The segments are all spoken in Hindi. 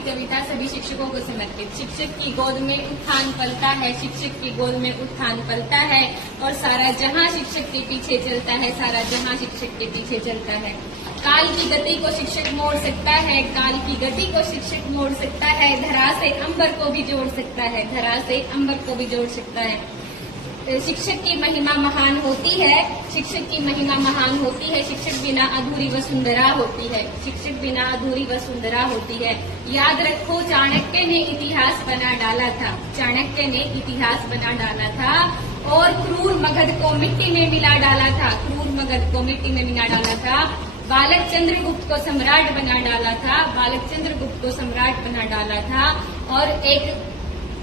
की कविता सभी शिक्षकों को समर्पित। शिक्षक की गोद में उत्थान पलता है, शिक्षक की गोद में उत्थान पलता है, और सारा जहां शिक्षक के पीछे चलता है, सारा जहां शिक्षक के पीछे चलता है। काल की गति को शिक्षक मोड़ सकता है, काल की गति को शिक्षक मोड़ सकता है, धरा से अंबर को भी जोड़ सकता है, धरा से अंबर को भी जोड़ सकता है। शिक्षक की महिमा महान होती है, शिक्षक की महिमा महान होती है, शिक्षक बिना अधूरी वसुंधरा होती है, शिक्षक बिना अधूरी वसुंधरा होती है। याद रखो चाणक्य ने इतिहास बना डाला था, चाणक्य ने इतिहास बना डाला था, और क्रूर मगध को मिट्टी में मिला डाला था, क्रूर मगध को मिट्टी में मिला डाला था। बालक चंद्रगुप्त को सम्राट बना डाला था, बालक चंद्रगुप्त को सम्राट बना डाला था। और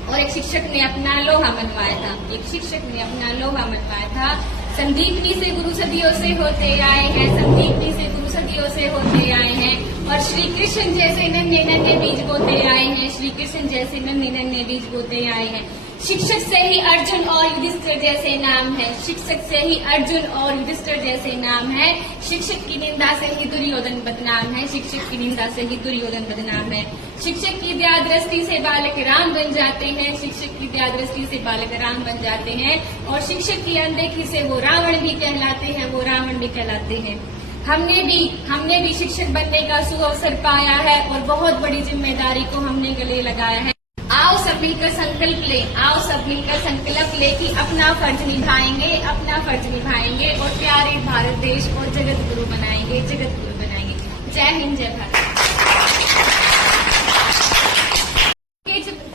एक शिक्षक ने अपना लोहा मनवाया था, एक शिक्षक ने अपना लोहा मनवाया था। संदीपनी से गुरु सदियों से होते आए हैं, संदीपनी से गुरु सदियों से होते आए हैं, और श्री कृष्ण जैसे नन्हे नन्हे बीज बोते आए हैं, श्री कृष्ण जैसे नन्हे नन्हे बीज बोते आए हैं। शिक्षक से ही अर्जुन और युधिष्ठिर जैसे नाम है, शिक्षक से ही अर्जुन और युधिष्ठिर जैसे नाम है। शिक्षक की निंदा से ही दुर्योधन बदनाम है, शिक्षक की निंदा से ही दुर्योधन बदनाम है। शिक्षक की दया दृष्टि से बालक राम बन जाते हैं, शिक्षक की दया दृष्टि से बालक राम बन जाते हैं, और शिक्षक की अनदेखी से वो रावण भी कहलाते हैं, वो रावण भी कहलाते हैं। हमने भी शिक्षक बनने का सुअवसर पाया है, और बहुत बड़ी जिम्मेदारी को हमने गले लगाया है। आओ सब मिलकर संकल्प ले, आओ सब मिलकर संकल्प ले कि अपना फर्ज निभाएंगे, अपना फर्ज निभाएंगे, और प्यारे भारत देश को जगत गुरु बनाएंगे, जगत गुरु बनाएंगे। जय हिंद, जय भारत।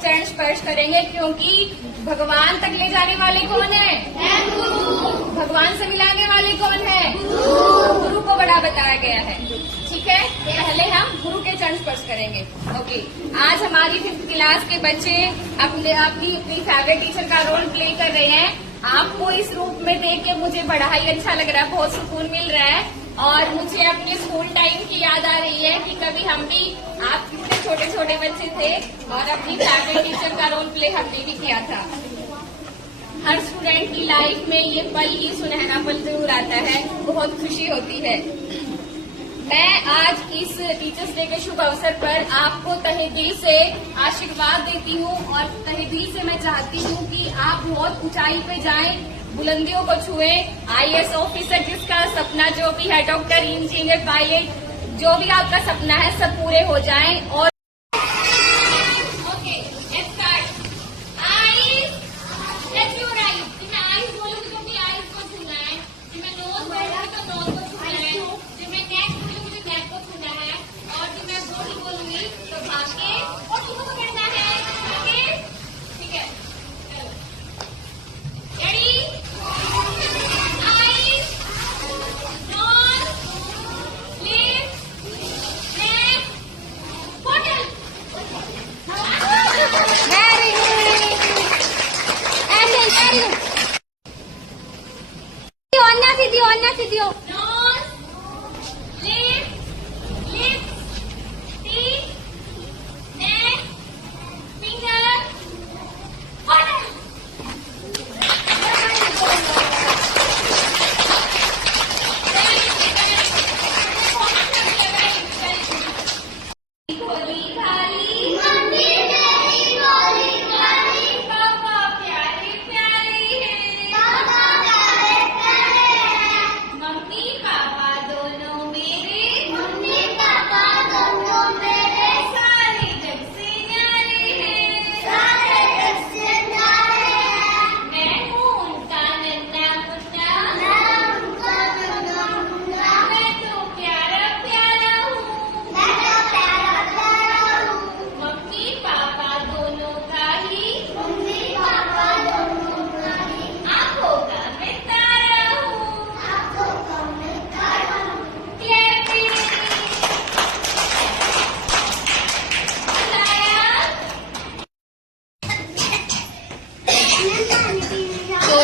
चरण स्पर्श करेंगे, क्योंकि भगवान तक ले जाने वाले कौन है? गुरु। भगवान से मिलाने वाले कौन है? गुरु को बड़ा बताया गया है। ठीक है, पहले हम गुरु के चरण स्पर्श करेंगे। ओके, आज हमारी 5th क्लास के बच्चे अपनी फेवरेट टीचर का रोल प्ले कर रहे हैं। आपको इस रूप में देख के मुझे बड़ा ही अच्छा लग रहा है, बहुत सुकून मिल रहा है, और मुझे अपने स्कूल टाइम की याद आ रही है कि कभी हम भी, आप कितने छोटे छोटे बच्चे थे, और अपनी फेवरेट टीचर का रोल प्ले हमने भी किया था। हर स्टूडेंट की लाइफ में ये पल, ये सुनहरा पल जरूर आता है, बहुत खुशी होती है। मैं आज इस टीचर्स डे के शुभ अवसर पर आपको तहे दिल से आशीर्वाद देती हूँ, और तहे दिल से मैं चाहती हूँ कि आप बहुत ऊंचाई पे जाएं, बुलंदियों को छुएं। IAS ऑफिसर जिसका सपना जो भी है, डॉक्टर, इंजीनियर, पायलट, जो भी आपका सपना है, सब पूरे हो जाएं। और सीधियो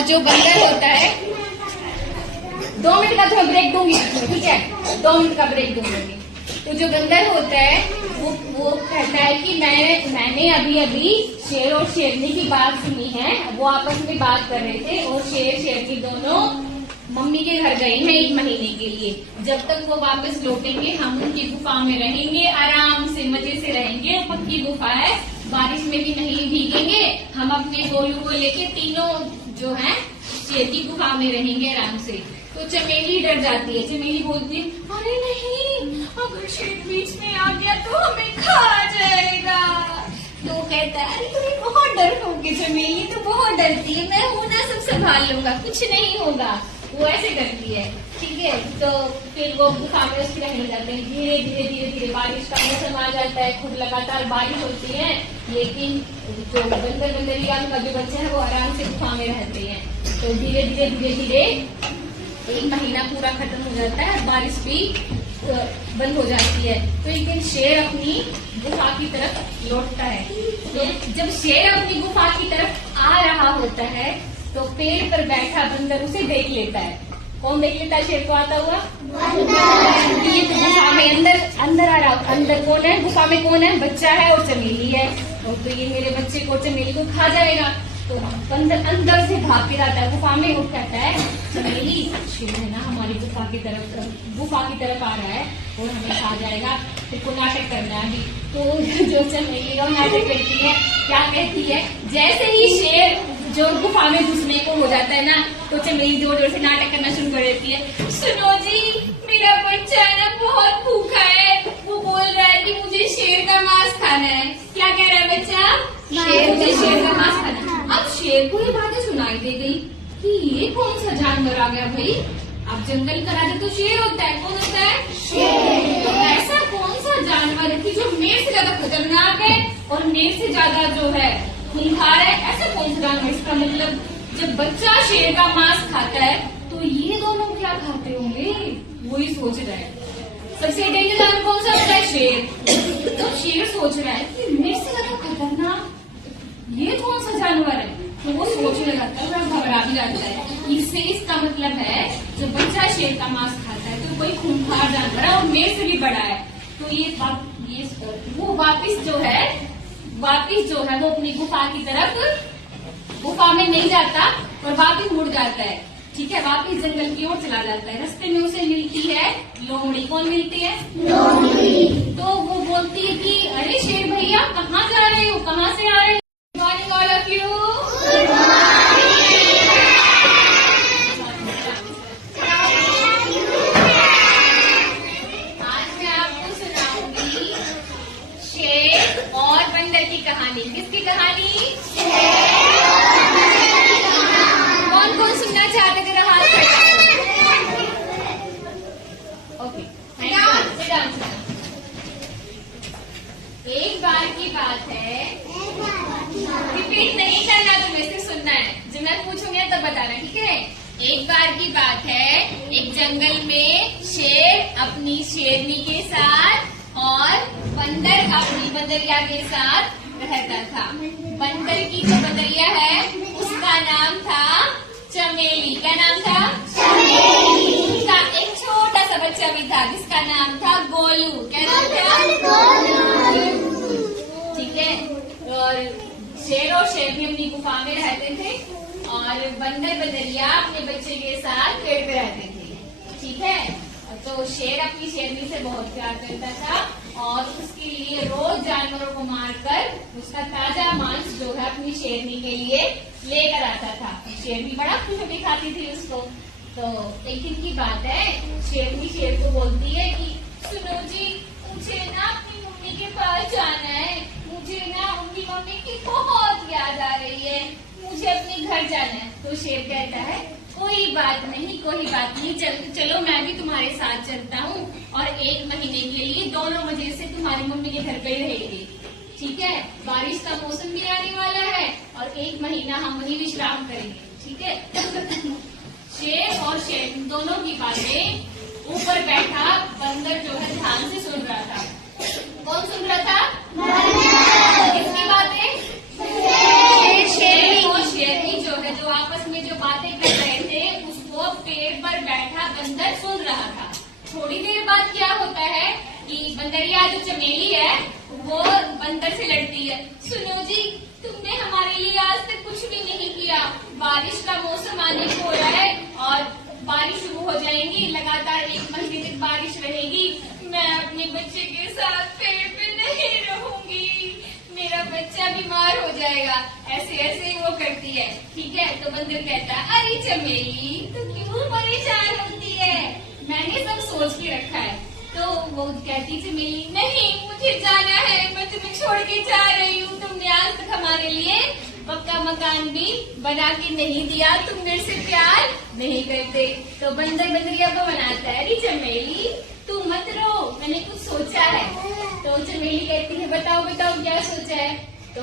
जो बंदर होता है, 2 मिनट का तो ब्रेक दूंगी, ठीक है, 2 मिनट का ब्रेक दूंगी। तो जो बंदर होता है वो कहता है कि मैंने अभी शेर और शेरनी की बात सुनी है। वो आपस में बात कर रहे थे, और शेर शेरनी दोनों मम्मी के घर गए हैं 1 महीने के लिए। जब तक वो वापस लौटेंगे हम उनकी गुफा में रहेंगे, आराम से मजे से रहेंगे। पक्की गुफा है, बारिश में भी नहीं भीगेंगे। हम अपने गोलू को लेके तीनों जो है शेर की गुफा में रहेंगे आराम से। तो चमेली डर जाती है, चमेली बोलती है अरे नहीं, अगर शेर बीच में आ गया तो हमें खा जाएगा। तो कहता है अरे तुम्हें बहुत डर होगी चमेली, तो बहुत डरती है, मैं हूं ना, सब संभाल लूंगा, कुछ नहीं होगा। वो ऐसे करती है, ठीक है। तो फिर वो गुफा में उसकी रहने जाते हैं। धीरे धीरे धीरे धीरे बारिश का मौसम आ जाता है, खूब लगातार बारिश होती है, लेकिन जो बंदर बंदरिया का जो बच्चे हैं वो आराम से गुफा में रहते हैं। तो धीरे धीरे धीरे धीरे 1 महीना पूरा खत्म हो जाता है, बारिश भी बंद हो जाती है। तो एक दिन शेर अपनी गुफा की तरफ लौटता है। तो जब शेर अपनी गुफा की तरफ आ रहा होता है तो पेड़ पर बैठा बंदर उसे देख लेता है। कौन देख लेता है शेर को आता हुआ? ये गुफा में अंदर आ रहा, अंदर कौन है? गुफा में कौन है? बच्चा है और चमेली है। और तो ये मेरे बच्चे को, चमेली को खा जाएगा। तो बंदर अंदर से भाग के आता है गुफा में, उठ कहता है चमेली शेर है ना हमारी गुफा की तरफ आ रहा है और हमें खा जाएगा, फिर को नाटक करना है। तो जो चमेली वो नाटक करती है, क्या कहती है, जैसे ही शेर जो गुफा में घुसने को हो जाता है ना, तो चमेली जोर जोर से नाटक करना शुरू कर देती है। सुनो जी, मेरा बच्चा है ना बहुत भूखा है, वो बोल रहा है कि मुझे शेर का मांस खाना है। क्या कह रहा है बच्चा? मुझे शेर का मांस खाना है। अब शेर को ये बातें सुनाई दे गई कि ये कौन सा जानवर आ गया भाई, अब जंगल का राजा तो शेर होता है। कौन होता है? शेर। तो ऐसा कौन सा जानवर है कि जो मेरे से ज्यादा खतरनाक है और मेरे से ज्यादा जो है खूंखार है? ऐसा कौन सा जानवर? इसका मतलब जब बच्चा शेर का मांस खाता है तो ये दोनों क्या खाते होंगे, वही सोच रहा है। सबसे डेंजर जानवर कौन सा होता है? शेर। तो शेर सोच रहा है कि मेरे से ज्यादा खतरनाक ये कौन सा जानवर है, तो वो सोचने लगता है, वह घबरा भी जाता है। इससे इसका मतलब है जब बच्चा शेर का मांस खाता है तो कोई खूंखार जानवर है और मेरे से भी बड़ा है। तो ये वो वापिस जो है वो अपनी गुफा की तरफ, गुफा में नहीं जाता और वापिस मुड़ जाता है, ठीक है, वापिस जंगल की ओर चला जाता है। रास्ते में उसे मिलती है लोमड़ी। कौन मिलती है? लोमड़ी। तो वो बोलती है कि अरे शेर भैया कहाँ जा रहे हो, कहाँ से आ रहे हो? Good morning all of you. Good morning. आज मैं आपको सुनाऊंगी शेर और बंदर की कहानी। किसकी कहानी? कौन कौन सुनना चाहते थे? हाथ खड़ा। ओके, एक बार की बात है, रिपीट नहीं करना, तुम्हें सिर्फ सुनना है, जब मैं पूछूंगी तब बताना, ठीक है? एक बार की बात है, एक जंगल में शेर अपनी शेरनी के साथ और बंदर अपनी बंदरिया के साथ रहता था। बंदर की जो बंदरिया है उसका नाम था चमेली। क्या नाम था? चमेली। उसका एक छोटा सा बच्चा भी था जिसका नाम था गोलू। क्या नाम था? गोलू। ठीक है। और शेर और शेरनी अपनी गुफा में रहते थे और बंदर बंदरिया अपने बच्चे के साथ पेड़ पे रहते थे, ठीक है। तो शेर अपनी शेरनी से बहुत प्यार करता था और उसके लिए रोज जानवरों को मारकर उसका ताजा मांस जो है अपनी शेरनी के लिए लेकर आता था। शेरनी बड़ा खुश होकर खाती थी उसको। तो एक दिन की बात है, शेरनी शेर को बोलती है कि सुनो जी, मुझे ना अपनी मम्मी के पास जाना है, मुझे ना उनकी मम्मी की बहुत याद आ रही है, मुझे अपने घर जाना है। तो शेर कहता है कोई बात नहीं, चलो मैं भी तुम्हारे साथ चलता हूँ और 1 महीने के लिए दोनों मजे से तुम्हारी मम्मी के घर पे ही रहेंगे, ठीक है। बारिश का मौसम भी आने वाला है और 1 महीना हम वहीं विश्राम करेंगे, ठीक है। शेर और शेर दोनों की बातें ऊपर बैठा बंदर जो है ध्यान से सुन रहा था। कौन सुन रहा था? किसकी बातें? शेर और शेरनी जो है, जो आपस में जो बातें कर रहे थे उसको पेड़ पर बैठा बंदर सुन रहा था। थोड़ी देर बाद क्या होता है कि बंदरिया जो चमेली है वो बंदर से लड़ती है। सुनो जी, तुमने हमारे लिए आज तक कुछ भी नहीं किया, बारिश का मौसम आने को है और बारिश शुरू हो जाएगी, लगातार 1 महीने तक बारिश रहेगी, मैं अपने बच्चे के साथ पेड़ पे नहीं रहूंगी। जाएगा। ऐसे ऐसे ही वो करती है। ठीक है, तो बंदर कहता है अरे चमेली तो क्यों परेशान होती है, मैंने सब सोच के रखा है। तो वो कहती चमेली नहीं मुझे जाना है, मैं तुम्हें छोड़ के जा रही हूँ, तुमने आज तक हमारे लिए पक्का मकान भी बना के नहीं दिया, तुम मेरे से प्यार नहीं करते। तो बंदर बंदरिया को बनाता है अरे चमेली तू मत रो, मैंने कुछ सोचा है। तो चमेली कहती है बताओ बताओ क्या सोचा है। तो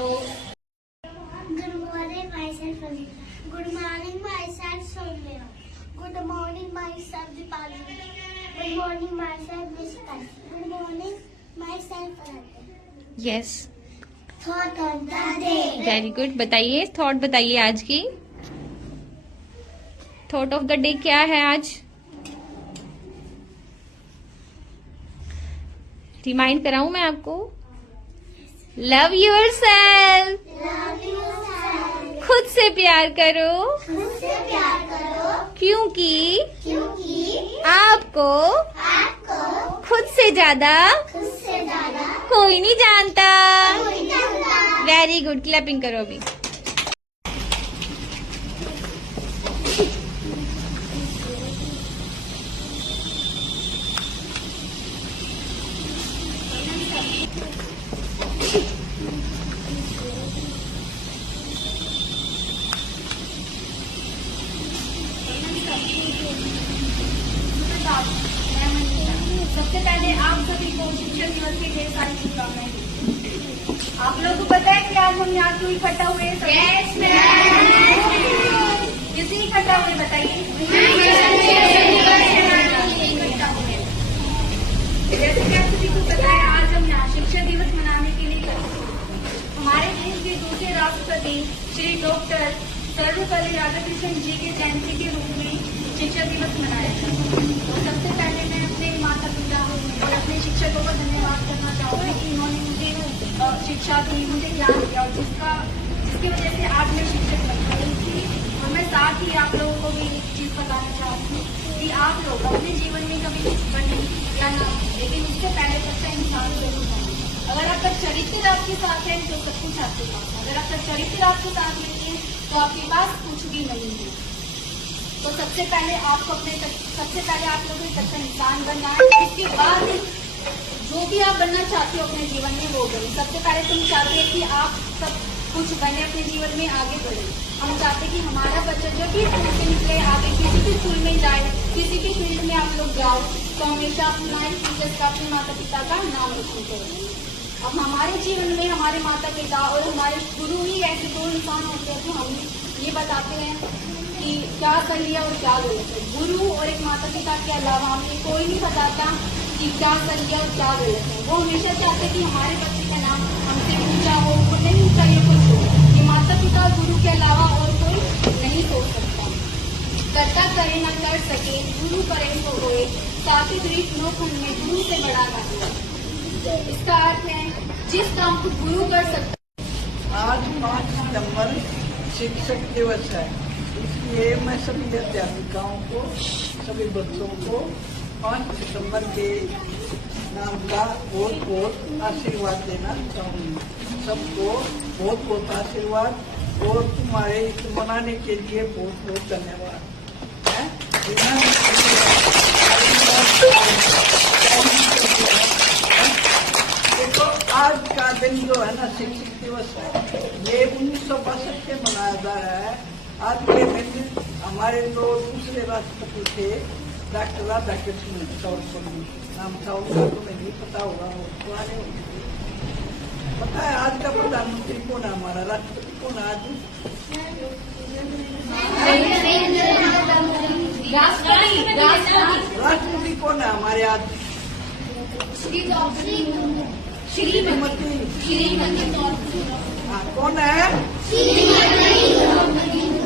good morning myself Anita, good morning myself Saumya, good morning myself Deepali, good morning myself Nishita, good morning myself Anant. Yes, thought of the day. Very good. बताइए थॉट बताइए आज की। थॉट ऑफ द डे क्या है आज? रिमाइंड कराऊं मैं आपको? Love your self, love yourself, खुद से प्यार करो खुद से प्यार करो क्योंकि क्योंकि आपको आपको खुद से ज्यादा खुद से ज्यादा कोई नहीं जानता। कोई जानता। वेरी गुड, क्लैपिंग करो अभी। सबसे पहले आप सभी को शिक्षक दिवस की ढेर सारी शुभकामनाएं देती हूँ। आप लोगों को पता है कि आज हम यहाँ क्यों इकट्ठा हुए हैं? Yes, ma'am। किसी इकट्ठा हुए बताइए। इकट्ठा हुए जैसे कि आप सभी को पता है आज हम यहाँ शिक्षक दिवस मनाने के लिए इकट्ठे हुए हैं। हमारे देश के दूसरे राष्ट्रपति श्री डॉक्टर सर्वपल्ली राधाकृष्णन जी की जयंती के रूप में शिक्षक दिवस मनाया था। तो सबसे पहले मैं अपने माता पिता और अपने शिक्षकों का धन्यवाद करना चाहूँगी कि इन्होंने मुझे शिक्षा दी, मुझे ज्ञान दिया और जिसकी वजह से आज मैं शिक्षक बन गई थी। और मैं साथ ही आप लोगों को भी एक चीज बताना चाहूँगी कि आप लोग अपने जीवन में कभी कुछ बने या ना, लेकिन उससे पहले अच्छा इंसान जरूर बने। अगर आपका चरित्र आपके साथ है तो सब कुछ आपके पास है, अगर आपका चरित्र आपके साथ नहीं है तो आपके पास कुछ भी नहीं है। तो सबसे पहले आप लोगों को एक अच्छा इंसान बनना है। इसके बाद जो भी आप बनना चाहते हो अपने जीवन में वो बने। सबसे पहले तुम चाहते हैं कि आप सब कुछ बने अपने जीवन में, आगे बढ़े। हम चाहते हैं कि हमारा बच्चा जब भी स्कूल से निकले, आगे किसी भी स्कूल में जाए, किसी भी फील्ड में आप लोग जाओ, तो हमेशा अपना टीचर्स का, अपने माता पिता का नाम रोशन करें। अब हमारे जीवन में हमारे माता पिता और हमारे गुरु ही ऐसे दो इंसान होते हैं जो हमें ये बताते हैं कि क्या सही है और क्या गलत है। गुरु और एक माता पिता के अलावा हमें कोई नहीं बताता कि क्या सही है और क्या गलत है। वो हमेशा चाहते कि हमारे बच्चे का नाम हमसे ऊंचा हो, वो नहीं चाहिए कुछ हो। ये माता पिता और गुरु के अलावा और कोई नहीं सोच सकता। कर्ता करे न कर सके, गुरु करे तो होए, साथी दृष्ट नो खंड में गुरु से बड़ा ना हो। इसका अर्थ है जिस काम को गुरु कर सकता। आज 5 सितंबर शिक्षक दिवस है, इसलिए मैं सभी अध्यापिकाओं को, सभी बच्चों को 5 सितंबर के नाम का बहुत बहुत आशीर्वाद देना चाहूँगी। सबको बहुत बहुत आशीर्वाद और तुम्हारे इस मनाने के लिए बहुत बहुत धन्यवाद। देखो आज का दिन जो है ना शिक्षक दिवस है, ये 1962 से मनाया जा रहा है। आज के दिन हमारे जो दूसरे राष्ट्रपति थे डॉक्टर राधाकृष्णन नाम था उनका, तुम्हें नहीं पता होगा, वो पुराने पता है। आज का प्रधानमंत्री कौन है, हमारा राष्ट्रपति कौन है आज? राष्ट्रपति कौन है हमारे आज? श्रीमती कौन है?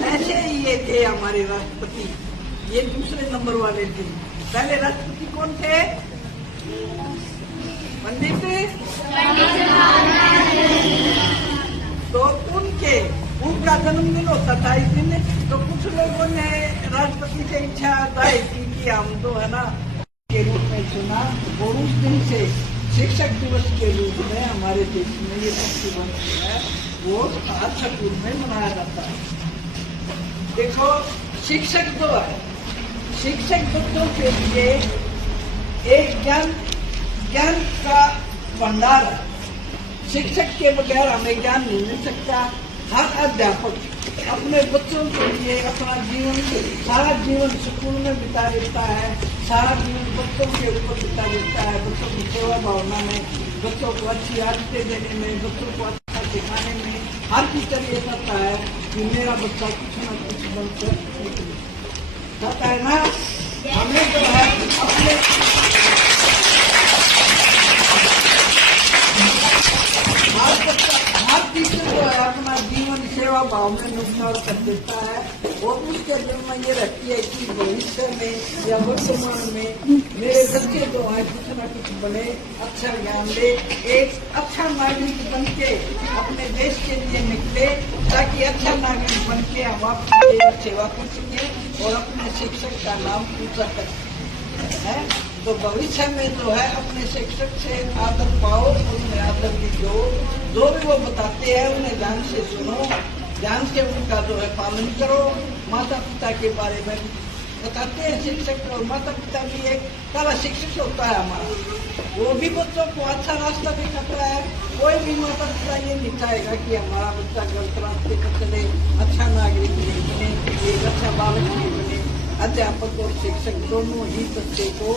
ऐसे ही ये थे हमारे राष्ट्रपति, ये दूसरे नंबर वाले थे। पहले राष्ट्रपति कौन थे? पंडित। तो उनका जन्मदिन होता था इस दिन। तो कुछ लोगों ने राष्ट्रपति से इच्छा जाहिर की कि हम तो है ना के रूप में चुना, और उस दिन से शिक्षक दिवस के रूप में हमारे देश में ये प्रतिबंध है वो हर स्कूल में मनाया जाता है। देखो, शिक्षक जो है, शिक्षक बच्चों के लिए एक ज्ञान का भंडार है। शिक्षक के बगैर हमें ज्ञान नहीं मिल सकता। हर अध्यापक अपने बच्चों के लिए अपना जीवन, सारा जीवन स्कूल में बिता देता है, सारा जीवन बच्चों के ऊपर बिता देता है, बच्चों की सेवा भावना में, बच्चों को अच्छी आदतें देने में, बच्चों को अच्छा सिखाने में। हर टीचर ये करता है कि मेरा बच्चा कुछ न कुछ बनकर निकले, कहता है ना। हमने जो है अपने हर टीचर जो है अपना जीवन सेवा भाव में नुकसान कर देता है और उसके दिल में ये रहती है कि भविष्य में या वर्तमान में मेरे बच्चे जो है कुछ न कुछ बने, अच्छा ज्ञान दे, एक अच्छा नागरिक बन के अपने देश के लिए निकले, ताकि अच्छा नागरिक बन के हम आपकी सेवा कर सकें और अपने शिक्षक का नाम ऊंचा कर है। तो भविष्य में जो है अपने शिक्षक से आदर पाओ, उन्हें आदर की जो भी वो बताते हैं उन्हें ध्यान से सुनो, ध्यान से उनका जो है पालन करो। माता पिता के बारे में बताते हैं शिक्षक, और माता पिता भी एक कला शिक्षक होता है हमारा, वो भी बच्चों को अच्छा रास्ता दिखाता है। कोई भी माता पिता ये नहीं चाहेगा कि हमारा बच्चा गलत रास्ते पर चले, अच्छा नागरिक नहीं बने, एक अच्छा बालक नहीं बने। अध्यापक और शिक्षक दोनों ही बच्चे को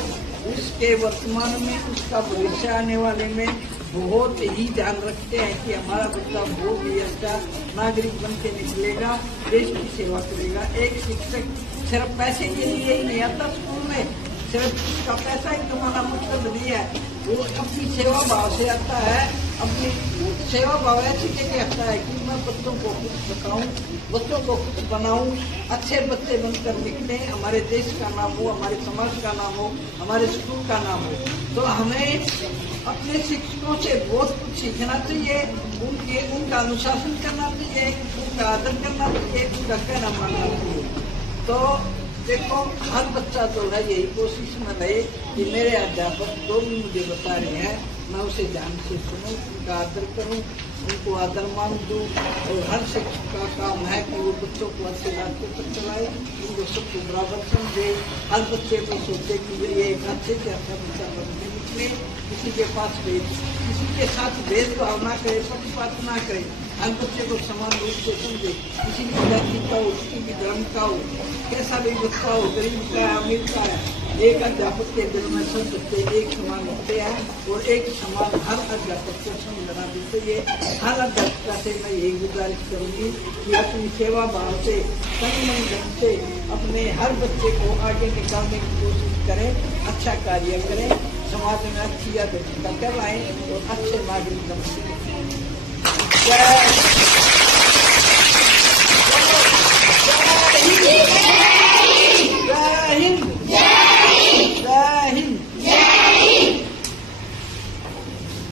उसके वर्तमान में, उसका भविष्य आने वाले में बहुत ही ध्यान रखते हैं कि हमारा बच्चा बहुत ही अच्छा नागरिक बन के निकलेगा, देश की सेवा करेगा। एक शिक्षक सिर्फ पैसे के लिए ही नहीं आता स्कूल में, सिर्फ उसका पैसा ही कमाना मतलब नहीं है, वो अपनी सेवा भाव से आता है। अपनी सेवा भाव ऐसी जगह आता है कि मैं बच्चों को कुछ बताऊं, बच्चों को कुछ बनाऊं, अच्छे बच्चे बनकर निकले, हमारे देश का नाम हो, हमारे समाज का नाम हो, हमारे स्कूल का नाम हो। तो हमें अपने शिक्षकों से बहुत कुछ सीखना चाहिए, उनका अनुशासन करना चाहिए, उनका आदर करना चाहिए, उनका कहना मानना चाहिए। तो देखो, हर बच्चा जो है यही कोशिश में रहे कि मेरे अध्यापक जो भी मुझे बता रहे हैं मैं उसे ध्यान से सुनूं, उनका आदर करूं, उनको आदर मान दूं। और हर शिक्षक का काम है कि वो बच्चों को अच्छे रास्ते पर चलाए, उनको सबको बराबर समझे, हर बच्चे को सोचे कि ये एक अच्छे से अच्छा बच्चा बन के निकले, किसी के पास किसी के साथ भेदभाव ना करे, पक्षपात ना करे, हर बच्चे को समान रूप से समझे, किसी की जाति का हो, किसी की धर्म का हो, कैसा भी बच्चा हो, गरीब का है, अमीर का है, एक अध्यापक के दिल में सब बच्चे एक समान होते हैं और एक समान हर अध्यापक को समझना भी चाहिए। हर अध्यापिका से मैं यही गुजारिश करूंगी कि अपनी सेवा भाव से, तन मन धन से अपने हर बच्चे को आगे निकालने की कोशिश करें, अच्छा कार्य करें, समाज में अच्छी आदर्शिता करवाएं और अच्छे नागरिक बन सकें।